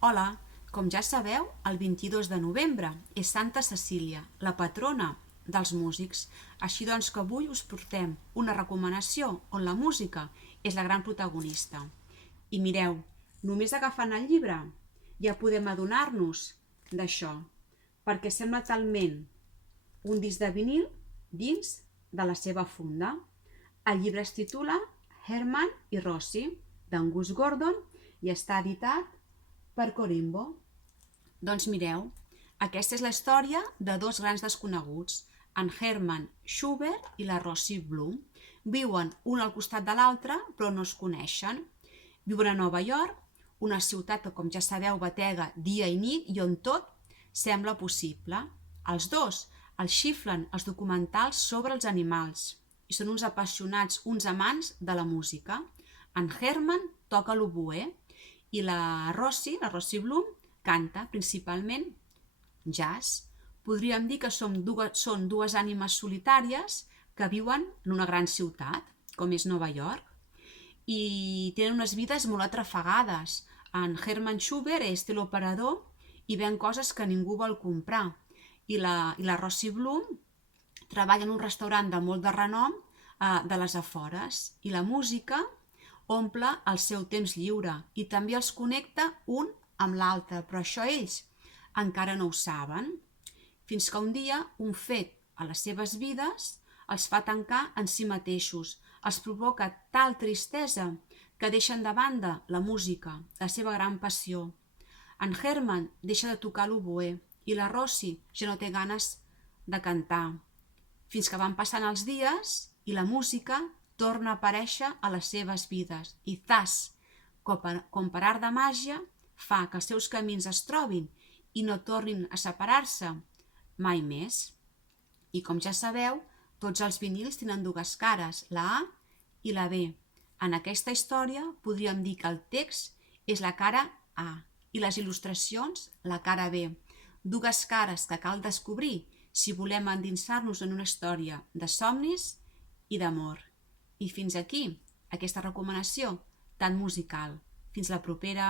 Hola, com ja sabeu, el 22 de novembre és Santa Cecília, la patrona dels músics. Així doncs que avui us portem una recomanació on la música és la gran protagonista. I mireu, només agafant el llibre ja podem adonar-nos d'això, perquè sembla talment un disc de vinil dins de la seva funda. El llibre es titula Herman i Rossi, d'Angus Gordon, i està editat per Corimbo. Doncs mireu, aquesta és la història de dos grans desconeguts, en Herman Schubert i la Rossi Blum. Viuen un al costat de l'altre, però no es coneixen. Viuen a Nova York, una ciutat que, com ja sabeu, batega dia i nit i on tot sembla possible. Els dos els xiflen els documentals sobre els animals i són uns apassionats, uns amants de la música. En Herman toca l'oboè i la Rossi Blum, canta principalment jazz. Podríem dir que són dues ànimes solitàries que viuen en una gran ciutat, com és Nova York, i tenen unes vides molt atrafegades. En Herman Schubert és teleoperador i ven coses que ningú vol comprar. I la Rossi Blum treballa en un restaurant de molt de renom de les afores. I la música omple el seu temps lliure i també els connecta un amb l'altre, però això ells encara no ho saben. Fins que un dia un fet a les seves vides els fa tancar en si mateixos, els provoca tal tristesa que deixen de banda la música, la seva gran passió. En Herman deixa de tocar l'oboè i la Rossi ja no té ganes de cantar. Fins que van passant els dies i la música torna a aparèixer a les seves vides i zas, com per art de màgia, fa que els seus camins es trobin i no tornin a separar-se mai més. I com ja sabeu, tots els vinils tenen dues cares, la A i la B. En aquesta història podríem dir que el text és la cara A i les il·lustracions la cara B. Dues cares que cal descobrir si volem endinsar-nos en una història de somnis i d'amor. I fins aquí aquesta recomanació tan musical. Fins la propera!